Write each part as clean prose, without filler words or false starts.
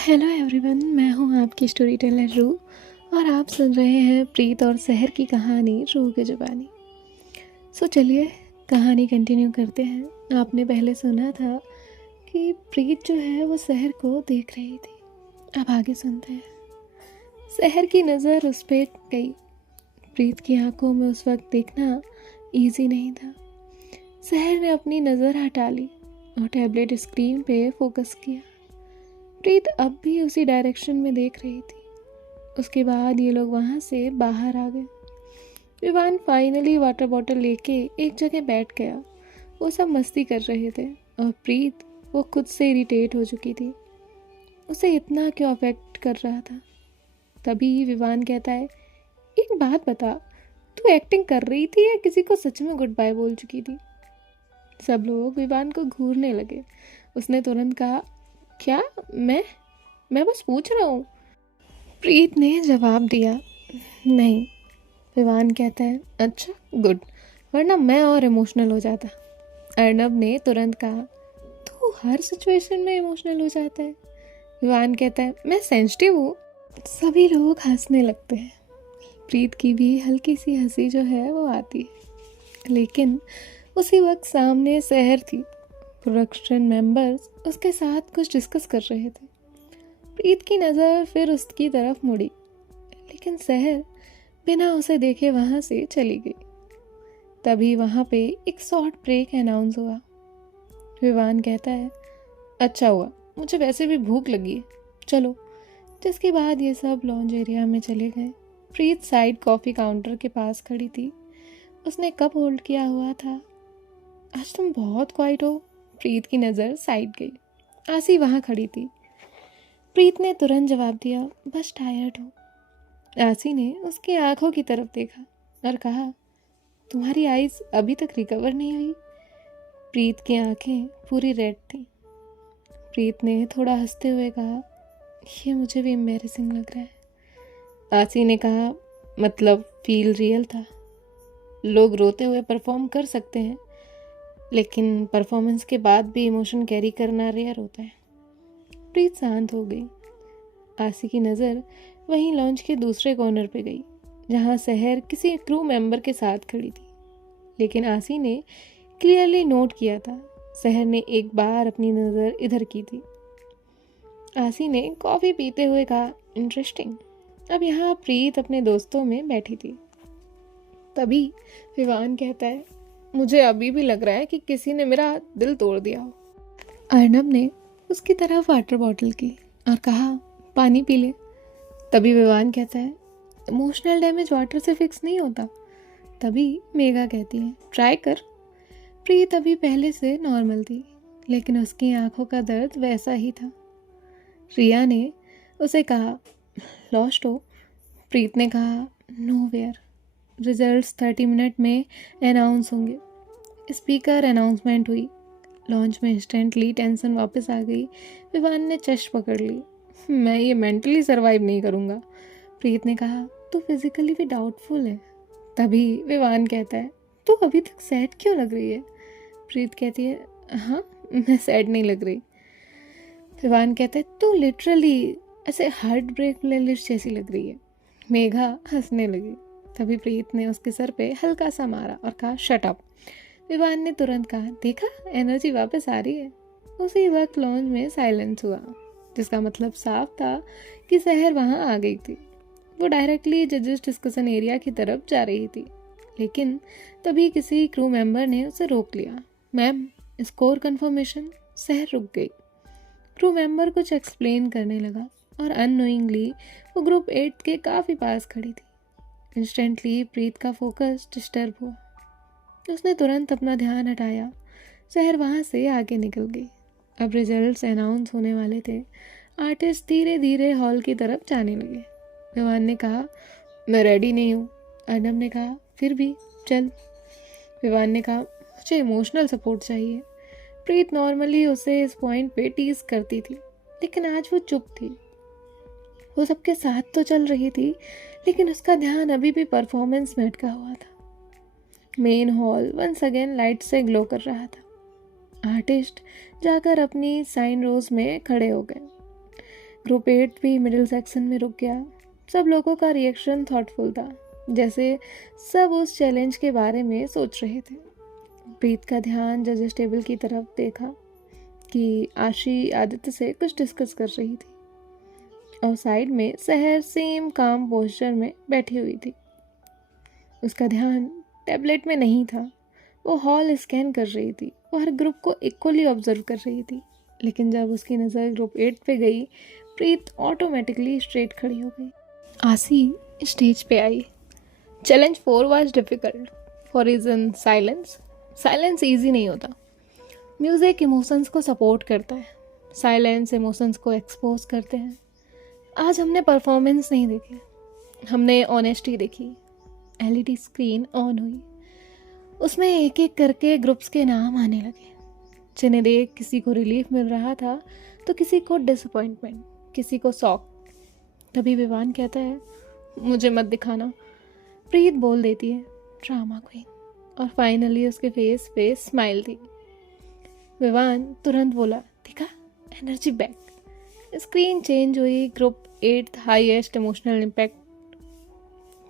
Hello everyone, मैं हूँ आपकी स्टोरी टेलर रू और आप सुन रहे हैं प्रीत और सहर की कहानी रू की जुबानी। चलिए कहानी कंटिन्यू करते हैं। आपने पहले सुना था कि प्रीत जो है वो सहर को देख रही थी। अब आगे सुनते हैं। सहर की नज़र उस पर गई। प्रीत की आंखों में उस वक्त देखना इजी नहीं था। सहर ने अपनी नज़र हटा ली और टैबलेट स्क्रीन पे फोकस किया। प्रीत अब भी उसी डायरेक्शन में देख रही थी। उसके बाद ये लोग वहाँ से बाहर आ गए। विवान फाइनली वाटर बॉटल लेके एक जगह बैठ गया। वो सब मस्ती कर रहे थे और प्रीत वो खुद से इरिटेट हो चुकी थी। उसे इतना क्यों अफेक्ट कर रहा था। तभी विवान कहता है, एक बात बता, तू एक्टिंग कर रही थी या किसी को सच में गुड बाय बोल चुकी थी? सब लोग विवान को घूरने लगे। उसने तुरंत कहा, क्या? मैं बस पूछ रहा हूँ। प्रीत ने जवाब दिया, नहीं। विवान कहता है, अच्छा गुड, वरना मैं और इमोशनल हो जाता। अर्नब ने तुरंत कहा, तू हर सिचुएशन में इमोशनल हो जाता है। विवान कहता है, मैं सेंसिटिव हूँ। सभी लोग हंसने लगते हैं। प्रीत की भी हल्की सी हंसी जो है वो आती है। लेकिन उसी वक्त सामने सहर थी। प्रोडक्शन मेंबर्स उसके साथ कुछ डिस्कस कर रहे थे। प्रीत की नज़र फिर उसकी तरफ मुड़ी, लेकिन सहर बिना उसे देखे वहाँ से चली गई। तभी वहाँ पे एक शॉर्ट ब्रेक अनाउंस हुआ। विवान कहता है, अच्छा हुआ, मुझे वैसे भी भूख लगी है, चलो। जिसके बाद ये सब लॉन्ज एरिया में चले गए। प्रीत साइड कॉफ़ी काउंटर के पास खड़ी थी। उसने कप होल्ड किया हुआ था। आज तुम बहुत क्वाइट हो। प्रीत की नज़र साइड गई। आसी वहाँ खड़ी थी। प्रीत ने तुरंत जवाब दिया, बस टायर्ड हूँ। आसी ने उसकी आंखों की तरफ देखा और कहा, तुम्हारी आईज अभी तक रिकवर नहीं हुई। प्रीत की आंखें पूरी रेड थीं। प्रीत ने थोड़ा हंसते हुए कहा, ये मुझे भी एम्बैरेसिंग लग रहा है। आसी ने कहा, मतलब फील रियल था। लोग रोते हुए परफॉर्म कर सकते हैं, लेकिन परफॉर्मेंस के बाद भी इमोशन कैरी करना रेयर होता है। प्रीत शांत हो गई। आसी की नज़र वहीं लॉन्च के दूसरे कॉर्नर पे गई, जहाँ सहर किसी क्रू मेंबर के साथ खड़ी थी। लेकिन आसी ने क्लियरली नोट किया था, सहर ने एक बार अपनी नज़र इधर की थी। आसी ने कॉफ़ी पीते हुए कहा, इंटरेस्टिंग। अब यहाँ प्रीत अपने दोस्तों में बैठी थी। तभी विवान कहता है, मुझे अभी भी लग रहा है कि किसी ने मेरा दिल तोड़ दिया हो। अर्नब ने उसकी तरफ वाटर बॉटल की और कहा, पानी पी ले। तभी विवान कहता है, इमोशनल डैमेज वाटर से फिक्स नहीं होता। तभी मेघा कहती है, ट्राई कर। प्रीत अभी पहले से नॉर्मल थी, लेकिन उसकी आंखों का दर्द वैसा ही था। रिया ने उसे कहा, लॉस्ट हो? प्रीत ने कहा, नो वेयर। रिजल्ट्स 30 मिनट में अनाउंस होंगे। स्पीकर अनाउंसमेंट हुई। लॉन्च में इंस्टेंटली टेंशन वापस आ गई। विवान ने चेस्ट पकड़ ली। मैं ये मेंटली सरवाइव नहीं करूँगा। प्रीत ने कहा, तू फिजिकली भी डाउटफुल है। तभी विवान कहता है, तू अभी तक सैड क्यों लग रही है? प्रीत कहती है, हाँ मैं सैड नहीं लग रही। विवान कहता है, तू लिटरली ऐसे हार्ट ब्रेक प्लेलिस्ट जैसी लग रही है। मेघा हंसने लगी। तभी प्रीत ने उसके सर पे हल्का सा मारा और कहा, शट अप। विवान ने तुरंत कहा, देखा एनर्जी वापस आ रही है। उसी वक्त लॉन्च में साइलेंस हुआ, जिसका मतलब साफ था कि सहर वहाँ आ गई थी। वो डायरेक्टली जजेस डिस्कशन एरिया की तरफ जा रही थी, लेकिन तभी किसी क्रू मेंबर ने उसे रोक लिया। Ma'am, score confirmation. सहर रुक गई। क्रू मेंबर कुछ एक्सप्लेन करने लगा और अननोइंगली वो ग्रुप 8 के काफ़ी पास खड़ी थी। इंस्टेंटली प्रीत का फोकस डिस्टर्ब हुआ। उसने तुरंत अपना ध्यान हटाया। सहर वहाँ से आगे निकल गई। अब रिजल्ट्स अनाउंस होने वाले थे। आर्टिस्ट धीरे धीरे हॉल की तरफ जाने लगे। विवान ने कहा, मैं रेडी नहीं हूँ। अर्नब ने कहा, फिर भी चल। विवान ने कहा, मुझे इमोशनल सपोर्ट चाहिए। प्रीत नॉर्मली उसे इस पॉइंट पे टीज करती थी, लेकिन आज वो चुप थी। वो सबके साथ तो चल रही थी, लेकिन उसका ध्यान अभी भी परफॉर्मेंस में अटका हुआ था। Main hall once again light से ग्लो कर रहा था। आर्टिस्ट जाकर अपनी साइन रोज में खड़े हो गए। ग्रुप 8 भी मिडिल सेक्शन में रुक गया। सब लोगों का रिएक्शन थॉटफुल था, जैसे सब उस चैलेंज के बारे में सोच रहे थे। प्रीत का ध्यान जजेस टेबल की तरफ देखा कि आशी आदित्य से कुछ डिस्कस कर रही थी और साइड में सहर सेम काम पोस्चर में बैठी हुई थी। उसका ध्यान टैबलेट में नहीं था, वो हॉल स्कैन कर रही थी, वो हर ग्रुप को इक्वली ऑब्जर्व कर रही थी। लेकिन जब उसकी नज़र ग्रुप 8 पे गई, प्रीत ऑटोमेटिकली स्ट्रेट खड़ी हो गई। आसी स्टेज पे आई। Challenge 4 was difficult for reason silence. Silence easy नहीं होता। म्यूज़िक इमोशंस को सपोर्ट करता है, साइलेंस इमोशंस को एक्सपोज करते हैं। आज हमने परफॉर्मेंस नहीं देखी, हमने ऑनेस्टी देखी। एलईडी स्क्रीन ऑन हुई, उसमें एक एक करके ग्रुप्स के नाम आने लगे, जिन्हें देख किसी को रिलीफ मिल रहा था तो किसी को डिसअपॉइंटमेंट, किसी को शॉक। तभी विवान कहता है, मुझे मत दिखाना। प्रीत बोल देती है, ड्रामा क्वीन, और फाइनली उसके फेस पे स्माइल थी। विवान तुरंत बोला, देखा, एनर्जी बैक। स्क्रीन चेंज हुई, ग्रुप 8 हाईएस्ट इमोशनल इम्पैक्ट।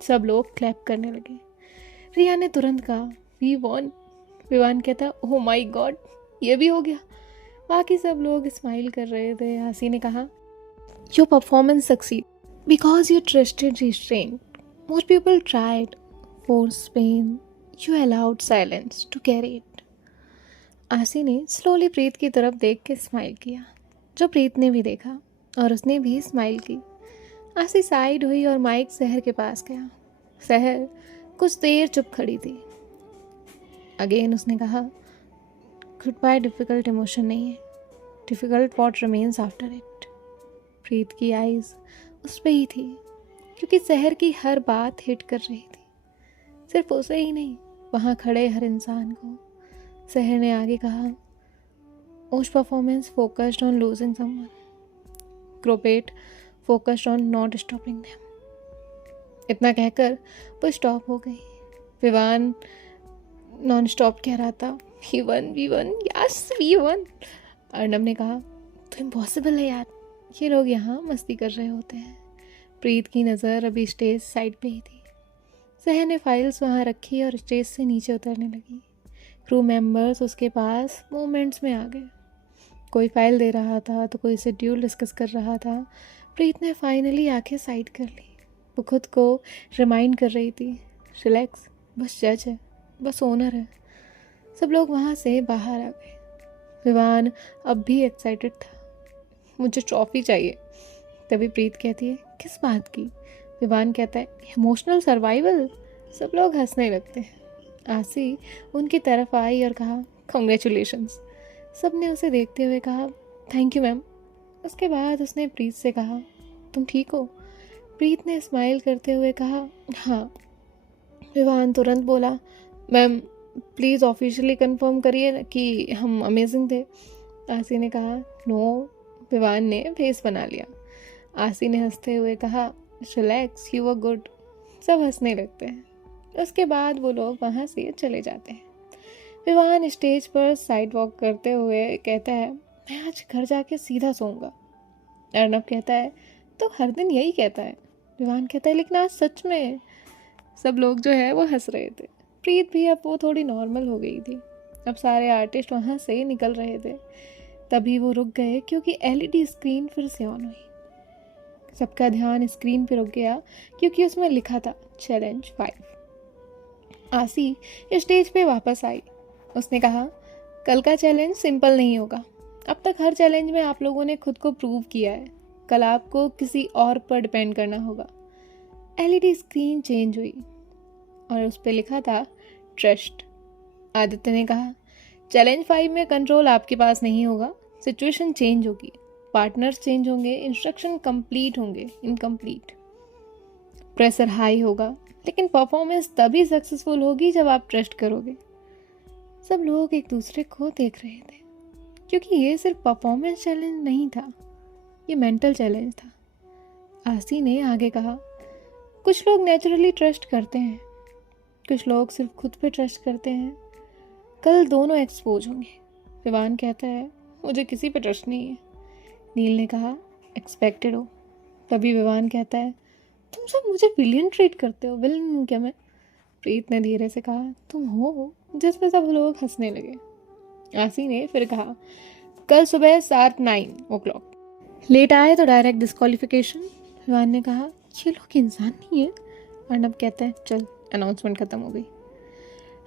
सब लोग क्लैप करने लगे। रिया ने तुरंत कहा, वी वॉन। विवान कहता, ओह माय गॉड, ये भी हो गया। बाकी सब लोग स्माइल कर रहे थे। आसी ने कहा, your performance succeed because you trusted restraint. More people tried force pain, you allowed silence to carry it. Aasi ने स्लोली प्रीत की तरफ देख के स्माइल किया, जो प्रीत ने भी देखा और उसने भी स्माइल की। आसी साइड हुई और माइक सहर के पास गया। सहर कुछ देर चुप खड़ी थी। अगेन उसने कहा, गुड बाय डिफ़िकल्ट इमोशन नहीं है, difficult what remains after it. Preet की आइज़ उस पर ही थी, क्योंकि सहर की हर बात हिट कर रही थी, सिर्फ उसे ही नहीं, वहाँ खड़े हर इंसान को। सहर ने आगे कहा, most performance focused on losing someone, group 8 focused on not stopping them. इतना कहकर वो स्टॉप हो गई। विवान नॉन स्टॉप कह रहा था, we won, yes we won. Arnab ने कहा, तो इम्पॉसिबल है यार, ये लोग यहाँ मस्ती कर रहे होते हैं। प्रीत की नज़र अभी स्टेज साइड पे ही थी। सहर ने फाइल्स वहाँ रखी और स्टेज से नीचे उतरने लगी। क्रू मेंबर्स उसके पास मोमेंट्स में आ गए। कोई फाइल दे रहा था तो कोई शेड्यूल डिस्कस कर रहा था। प्रीत ने फाइनली आंखें साइड कर ली। वो खुद को रिमाइंड कर रही थी, रिलैक्स, बस जज है, बस ओनर है। सब लोग वहाँ से बाहर आ गए। विवान अब भी एक्साइटेड था, मुझे ट्रॉफी चाहिए। तभी प्रीत कहती है, किस बात की? विवान कहता है, इमोशनल सर्वाइवल। सब लोग हंसने लगते हैं। आसी उनकी तरफ आई और कहा, कॉन्ग्रेचुलेशंस। सब ने उसे देखते हुए कहा, थैंक यू मैम। उसके बाद उसने प्रीत से कहा, तुम ठीक हो? प्रीत ने स्माइल करते हुए कहा, हाँ। विवान तुरंत बोला, मैम प्लीज़ ऑफिशियली कंफर्म करिए कि हम अमेजिंग थे। आसी ने कहा, नो। विवान ने फेस बना लिया। आसी ने हंसते हुए कहा, रिलैक्स, यू वर गुड। सब हंसने लगते हैं। उसके बाद वो लोग वहाँ से चले जाते हैं। विवान स्टेज पर साइड वॉक करते हुए कहता है, मैं आज घर जाके सीधा सोऊंगा। अर्नब कहता है, तो हर दिन यही कहता है। विवान कहता है, लेकिन आज सच में। सब लोग जो है वो हंस रहे थे। प्रीत भी अब वो थोड़ी नॉर्मल हो गई थी। अब सारे आर्टिस्ट वहाँ से निकल रहे थे। तभी वो रुक गए क्योंकि एलईडी स्क्रीन फिर से ऑन हुई। सबका ध्यान स्क्रीन पे रुक गया क्योंकि उसमें लिखा था चैलेंज 5। आसी स्टेज पे वापस आई। उसने कहा, कल का चैलेंज सिंपल नहीं होगा। अब तक हर चैलेंज में आप लोगों ने खुद को प्रूव किया है। कल आपको किसी और पर डिपेंड करना होगा। एलईडी स्क्रीन चेंज हुई और उस पर लिखा था ट्रस्ट। आदित्य ने कहा, चैलेंज 5 में कंट्रोल आपके पास नहीं होगा। सिचुएशन चेंज होगी, पार्टनर्स चेंज होंगे, इंस्ट्रक्शन कंप्लीट होंगे इनकम्प्लीट, प्रेशर हाई होगा, लेकिन परफॉर्मेंस तभी सक्सेसफुल होगी जब आप ट्रस्ट करोगे। सब लोग एक दूसरे को देख रहे थे क्योंकि ये सिर्फ परफॉर्मेंस चैलेंज नहीं था, ये मेंटल चैलेंज था। आसी ने आगे कहा, कुछ लोग नेचुरली ट्रस्ट करते हैं, कुछ लोग सिर्फ खुद पे ट्रस्ट करते हैं। कल दोनों एक्सपोज होंगे। विवान कहता है, मुझे किसी पे ट्रस्ट नहीं है। नील ने कहा, एक्सपेक्टेड हो। तभी विवान कहता है, तुम सब मुझे विलियन ट्रीट करते हो, विलन हूँ क्या मैं? प्रीत ने धीरे से कहा, तुम हो। जिस पे सब लोग हंसने लगे। आसी ने फिर कहा, कल सुबह 9 o'clock। लेट आए तो डायरेक्ट डिस्क्वालिफिकेशन। विवान ने कहा, ये लोग इंसान नहीं है। अर्नब कहता है, चल अनाउंसमेंट खत्म हो गई।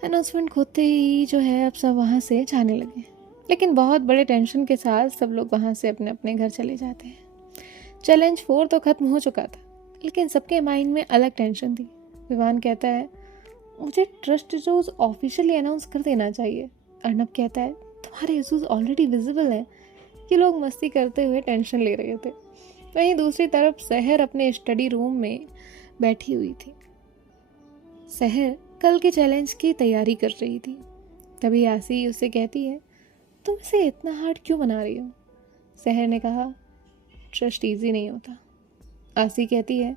अनाउंसमेंट होते ही जो है अब सब वहाँ से जाने लगे, लेकिन बहुत बड़े टेंशन के साथ सब लोग वहाँ से अपने अपने घर चले जाते हैं। चैलेंज 4 तो ख़त्म हो चुका था, लेकिन सबके माइंड में अलग टेंशन थी। विवान कहता है, मुझे ट्रस्ट इश्यूज ऑफिशियली अनाउंस कर देना चाहिए। अर्नब कहता है, तुम्हारे इश्यूज ऑलरेडी विजिबल हैं। ये लोग मस्ती करते हुए टेंशन ले रहे थे। वहीं दूसरी तरफ सहर अपने स्टडी रूम में बैठी हुई थी। सहर कल के चैलेंज की तैयारी कर रही थी। तभी आसी उससे कहती है, तुम इसे इतना हार्ड क्यों बना रही हो? सहर ने कहा, ट्रस्ट ईजी नहीं होता। आसी कहती है,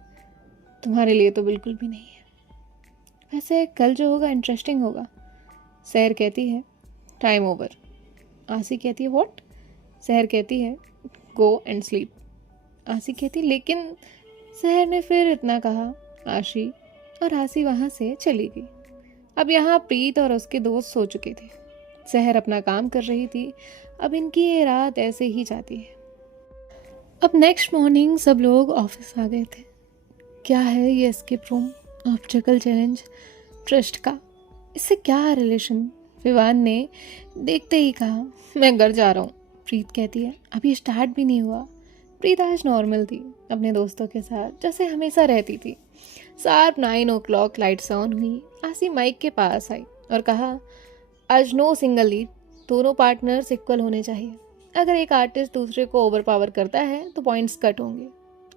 तुम्हारे लिए तो बिल्कुल भी नहीं है। वैसे कल जो होगा इंटरेस्टिंग होगा। सहर कहती है, टाइम ओवर। आसी कहती है, व्हाट? सहर कहती है, गो एंड स्लीप। आसी कहती, लेकिन सहर ने फिर इतना कहा, आशी, और आसी वहाँ से चली गई। अब यहाँ प्रीत और उसके दोस्त सो चुके थे। सहर अपना काम कर रही थी। अब इनकी ये रात ऐसे ही जाती है। अब नेक्स्ट मॉर्निंग सब लोग ऑफिस आ गए थे। क्या है ये escape room, obstacle challenge, trust का, इससे क्या रिलेशन? विवान ने देखते ही कहा, मैं घर जा रहा हूँ। प्रीत कहती है, अभी स्टार्ट भी नहीं हुआ। प्रीत आज नॉर्मल थी, अपने दोस्तों के साथ जैसे हमेशा रहती थी। 9 o'clock लाइट्स ऑन हुई। आसी माइक के पास आई और कहा, आज नो सिंगल लीड, दोनों पार्टनर्स इक्वल होने चाहिए। अगर एक आर्टिस्ट दूसरे को ओवर पावर करता है तो पॉइंट्स कट होंगे।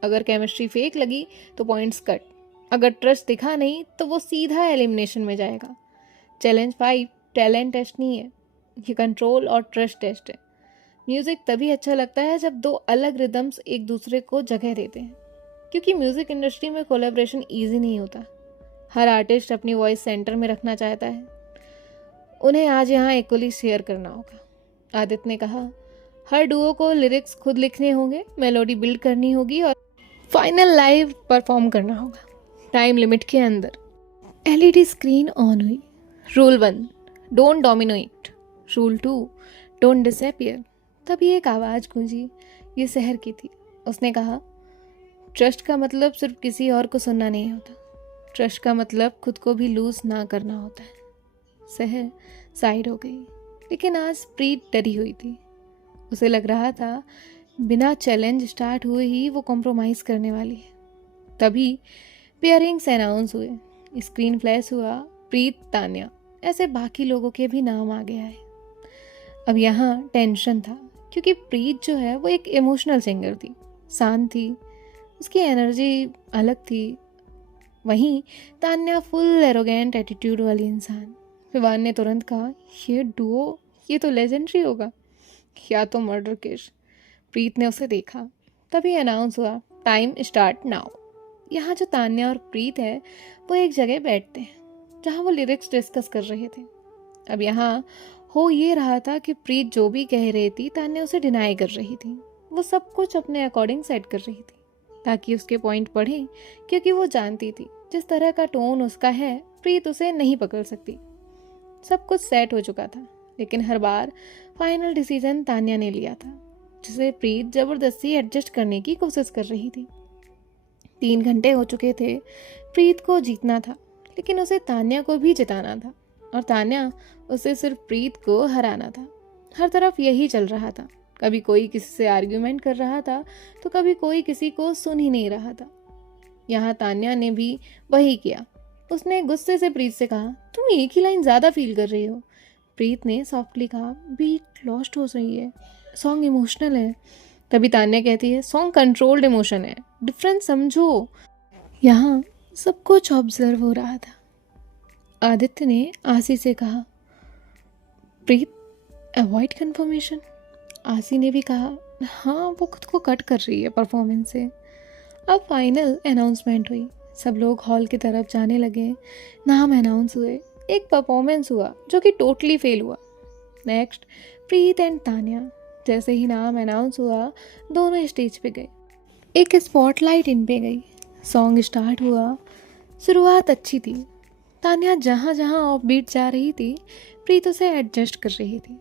अगर केमिस्ट्री फेक लगी तो पॉइंट्स कट। अगर ट्रस्ट दिखा नहीं तो वो सीधा एलिमिनेशन में जाएगा। चैलेंज 5 टैलेंट टेस्ट नहीं है, ये कंट्रोल और ट्रस्ट टेस्ट है। म्यूज़िक तभी अच्छा लगता है जब दो अलग रिदम्स एक दूसरे को जगह देते हैं, क्योंकि म्यूज़िक इंडस्ट्री में कोलैबोरेशन ईजी नहीं होता। हर आर्टिस्ट अपनी वॉइस सेंटर में रखना चाहता है। उन्हें आज यहाँ इक्वली शेयर करना होगा। आदित्य ने कहा, हर डुओ को लिरिक्स खुद लिखने होंगे, मेलोडी बिल्ड करनी होगी और फाइनल लाइव परफॉर्म करना होगा टाइम लिमिट के अंदर। एलईडी स्क्रीन ऑन हुई। Rule 1, don't dominate. Rule 2, don't disappear. तभी एक आवाज़ गूंजी। ये सहर की थी। उसने कहा, ट्रस्ट का मतलब सिर्फ किसी और को सुनना नहीं होता, ट्रस्ट का मतलब खुद को भी लूज ना करना होता है। सहर साइड हो गई, लेकिन आज प्रीत डरी हुई थी। उसे लग रहा था बिना चैलेंज स्टार्ट हुए ही वो कॉम्प्रोमाइज़ करने वाली है। तभी पेयरिंग्स अनाउंस हुए, स्क्रीन फ्लैश हुआ, प्रीत, तान्या, ऐसे बाकी लोगों के भी नाम आगे आए। अब यहाँ टेंशन था, क्योंकि प्रीत जो है वो एक इमोशनल सिंगर थी, शांत थी, उसकी एनर्जी अलग थी। वहीं तान्या फुल एरोगेंट एटीट्यूड वाली इंसान। विवान ने तुरंत कहा, ये डुओ, ये तो लेजेंडरी होगा, या तो मर्डर केस। प्रीत ने उसे देखा। तभी अनाउंस हुआ, टाइम स्टार्ट नाउ। यहाँ जो तान्या और प्रीत है वो एक जगह बैठते हैं जहाँ वो लिरिक्स डिस्कस कर रहे थे। अब यहाँ हो ये रहा था कि प्रीत जो भी कह रही थी तान्या उसे डिनाई कर रही थी। वो सब कुछ अपने अकॉर्डिंग सेट कर रही थी ताकि उसके पॉइंट पढ़े, क्योंकि वो जानती थी जिस तरह का टोन उसका है प्रीत उसे नहीं पकड़ सकती। सब कुछ सेट हो चुका था, लेकिन हर बार फाइनल डिसीजन तान्या ने लिया था, जिसे प्रीत जबरदस्ती एडजस्ट करने की कोशिश कर रही थी। 3 घंटे हो चुके थे। प्रीत को जीतना था, लेकिन उसे तान्या को भी जिताना था, और तान्या उसे सिर्फ प्रीत को हराना था। हर तरफ यही चल रहा था। कभी कोई किसी से आर्ग्यूमेंट कर रहा था तो कभी कोई किसी को सुन ही नहीं रहा था। यहाँ तान्या ने भी वही किया। उसने गुस्से से प्रीत से कहा, तुम एक ही लाइन ज़्यादा फील कर रही हो। प्रीत ने सॉफ्टली कहा, बीट लॉस्ट हो रही है, सॉन्ग इमोशनल है। तभी तान्या कहती है, सॉन्ग कंट्रोल्ड इमोशन है, डिफरेंस समझो। यहाँ सब कुछ ऑब्जर्व हो रहा था। आदित्य ने आसी से कहा, प्रीत अवॉइड कंफर्मेशन। आसी ने भी कहा, हाँ वो खुद को कट कर रही है परफॉर्मेंस से। अब फाइनल अनाउंसमेंट हुई। सब लोग हॉल की तरफ जाने लगे। नाम अनाउंस हुए। एक परफॉर्मेंस हुआ जो कि टोटली फेल हुआ। Next Preet and Tanya. जैसे ही नाम अनाउंस हुआ दोनों स्टेज पे गए। एक स्पॉटलाइट इन पे गई, सॉन्ग स्टार्ट हुआ। शुरुआत अच्छी थी, तान्या जहाँ जहाँ ऑफ बीट जा रही थी प्रीत उसे एडजस्ट कर रही थी।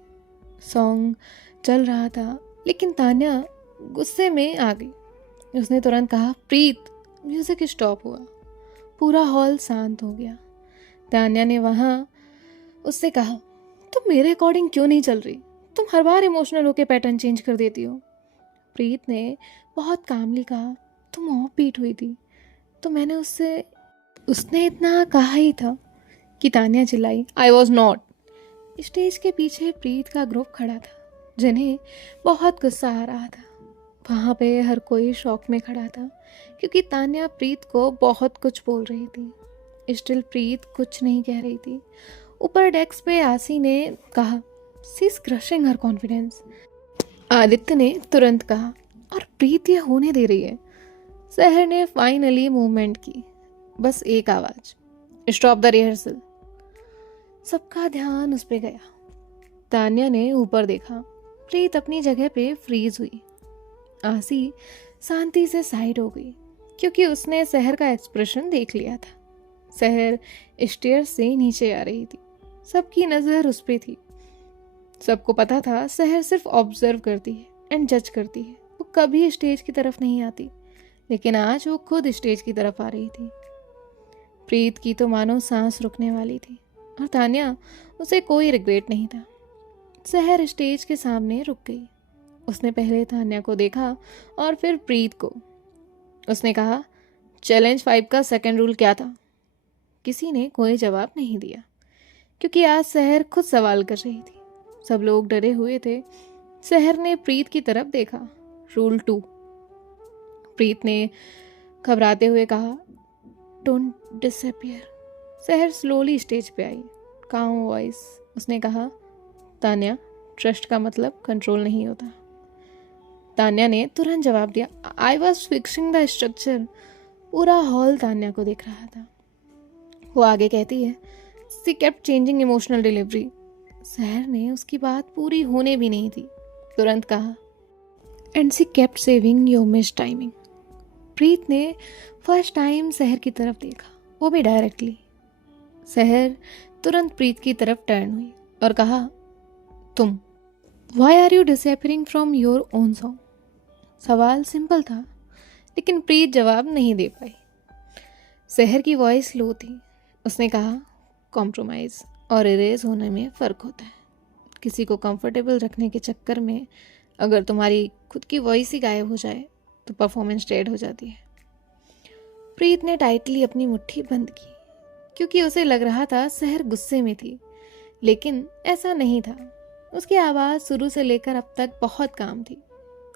सॉन्ग चल रहा था लेकिन तान्या गुस्से में आ गई। उसने तुरंत कहा, प्रीत। म्यूजिक स्टॉप हुआ, पूरा हॉल शांत हो गया। तान्या ने वहाँ उससे कहा, तुम मेरे अकॉर्डिंग क्यों नहीं चल रही? तुम हर बार इमोशनल होके पैटर्न चेंज कर देती हो। प्रीत ने बहुत कामली कहा, तुम ऑफ बीट हुई थी तो मैंने उसने इतना कहा ही था कि तान्या चिल्लाई, आई वॉज नॉट। स्टेज के पीछे प्रीत का ग्रुप खड़ा था, जिन्हें बहुत गुस्सा आ रहा था। वहाँ पे हर कोई शॉक में खड़ा था क्योंकि तान्या प्रीत को बहुत कुछ बोल रही थी। स्टिल प्रीत कुछ नहीं कह रही थी। ऊपर डेस्क पे आसी ने कहा, she is crushing her confidence. Aditya ने तुरंत कहा, और प्रीत ये होने दे रही है। सहर ने फाइनली मूवमेंट की, बस एक आवाज, स्टॉप द रिहर्सल। सबका ध्यान उस पे गया। तान्या ने ऊपर देखा, प्रीत अपनी जगह पे फ्रीज हुई। आसी शांति से साइड हो गई क्योंकि उसने सहर का एक्सप्रेशन देख लिया था। सहर स्टेयर से नीचे आ रही थी, सबकी नज़र उस पे थी। सबको पता था सहर सिर्फ ऑब्जर्व करती है एंड जज करती है, वो कभी स्टेज की तरफ नहीं आती। लेकिन आज वो खुद स्टेज की तरफ आ रही थी। प्रीत की तो मानो सांस रुकने वाली थी और तान्या, उसे कोई रिग्रेट नहीं था। सहर स्टेज के सामने रुक गई। उसने पहले तान्या को देखा और फिर प्रीत को। उसने कहा, चैलेंज 5 का सेकंड रूल क्या था? किसी ने कोई जवाब नहीं दिया क्योंकि आज सहर खुद सवाल कर रही थी। सब लोग डरे हुए थे। सहर ने प्रीत की तरफ देखा। रूल 2। प्रीत ने घबराते हुए कहा, डोंट डिसअपियर। सहर स्लोली स्टेज पे आई, काम वॉइस। उसने कहा, तान्या, ट्रस्ट का मतलब कंट्रोल नहीं होता। तान्या ने तुरंत जवाब दिया, I was fixing the structure. पूरा हॉल तान्या को देख रहा था। वो आगे कहती है, सी केप्ट चेंजिंग इमोशनल डिलीवरी। सहर ने उसकी बात पूरी होने भी नहीं दी, तुरंत कहा, and she kept saving your miss timing. Preet ने फर्स्ट टाइम सहर की तरफ देखा, वो भी डायरेक्टली। सहर तुरंत प्रीत की तरफ टर्न हुई और कहा, तुम, why are you disappearing from your own song? सवाल सिंपल था लेकिन प्रीत जवाब नहीं दे पाई। सहर की वॉइस लो थी। उसने कहा, कॉम्प्रोमाइज़ और इरेज होने में फ़र्क होता है। किसी को कंफर्टेबल रखने के चक्कर में अगर तुम्हारी खुद की वॉइस ही गायब हो जाए तो परफॉर्मेंस डेड हो जाती है। प्रीत ने टाइटली अपनी मुट्ठी बंद की क्योंकि उसे लग रहा था सहर गुस्से में थी, लेकिन ऐसा नहीं था। उसकी आवाज़ शुरू से लेकर अब तक बहुत काम थी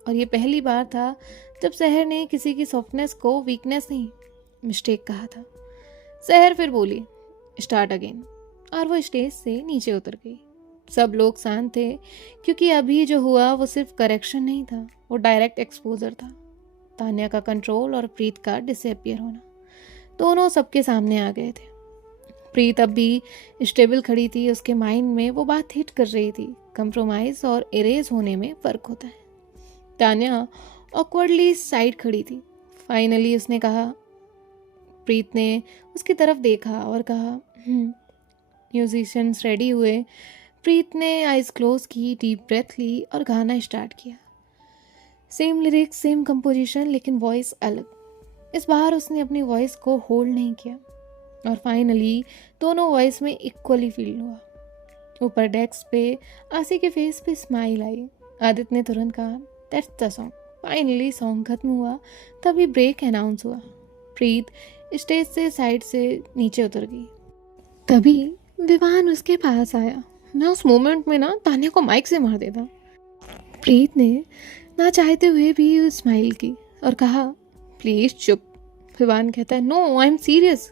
और ये पहली बार था जब सहर ने किसी की सॉफ्टनेस को वीकनेस नहीं, मिस्टेक कहा था। सहर फिर बोली, स्टार्ट अगेन, और वो स्टेज से नीचे उतर गई। सब लोग शांत थे क्योंकि अभी जो हुआ वो सिर्फ करेक्शन नहीं था, वो डायरेक्ट एक्सपोजर था। तान्या का कंट्रोल और प्रीत का डिसअपियर होना, दोनों सबके सामने आ गए थे। प्रीत अब भी स्टेबल खड़ी थी। उसके माइंड में वो बात हिट कर रही थी, कंप्रोमाइज़ और इरेज होने में फ़र्क होता है। तान्या ऑकवर्डली साइड खड़ी थी। फाइनली उसने कहा, प्रीत ने उसकी तरफ देखा और कहा, म्यूजिशियंस रेडी हुए। प्रीत ने आइज क्लोज की, डीप ब्रेथ ली और गाना स्टार्ट किया। सेम लिरिक्स, सेम कंपोजिशन, लेकिन वॉइस अलग। इस बार उसने अपनी वॉइस को होल्ड नहीं किया और फाइनली दोनों वॉइस में इक्वली फील हुआ। ऊपर डेस्क पे आसी के फेस पे स्माइल आई। आदित्य ने तुरंत कहा, that's the song. Finally song खत्म हुआ, तभी ब्रेक अनाउंस हुआ। प्रीत स्टेज से साइड से नीचे उतर गई। तभी विवान उसके पास आया। मैं उस मोमेंट में ना तान्या को माइक से मार देता। प्रीत ने ना चाहते हुए भी स्माइल की और कहा, प्लीज़ चुप। विवान कहता है, नो आई एम सीरियस।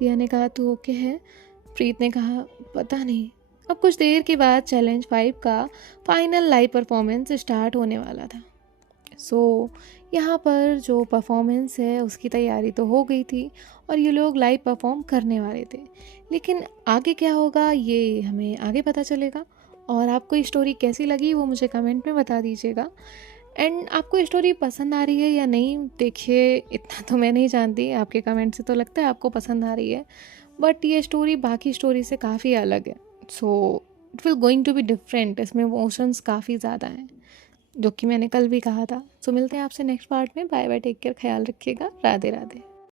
रिया ने कहा, तू ओके है? प्रीत ने कहा, पता नहीं। अब कुछ देर के बाद चैलेंज 5 का फाइनल लाइव परफॉर्मेंस स्टार्ट होने वाला था। यहाँ पर जो परफॉर्मेंस है उसकी तैयारी तो हो गई थी और ये लोग लाइव परफॉर्म करने वाले थे, लेकिन आगे क्या होगा ये हमें आगे पता चलेगा। और आपको ये स्टोरी कैसी लगी वो मुझे कमेंट में बता दीजिएगा। एंड आपको ये स्टोरी पसंद आ रही है या नहीं, देखिए इतना तो मैं नहीं जानती, आपके कमेंट से तो लगता है आपको पसंद आ रही है, बट ये स्टोरी बाकी स्टोरी से काफ़ी अलग है। So it will going to be different, इसमें इमोशंस काफ़ी ज़्यादा हैं, जो कि मैंने कल भी कहा था। सो मिलते हैं आपसे नेक्स्ट पार्ट में। बाय बाय, टेक केयर, ख्याल रखिएगा, राधे राधे।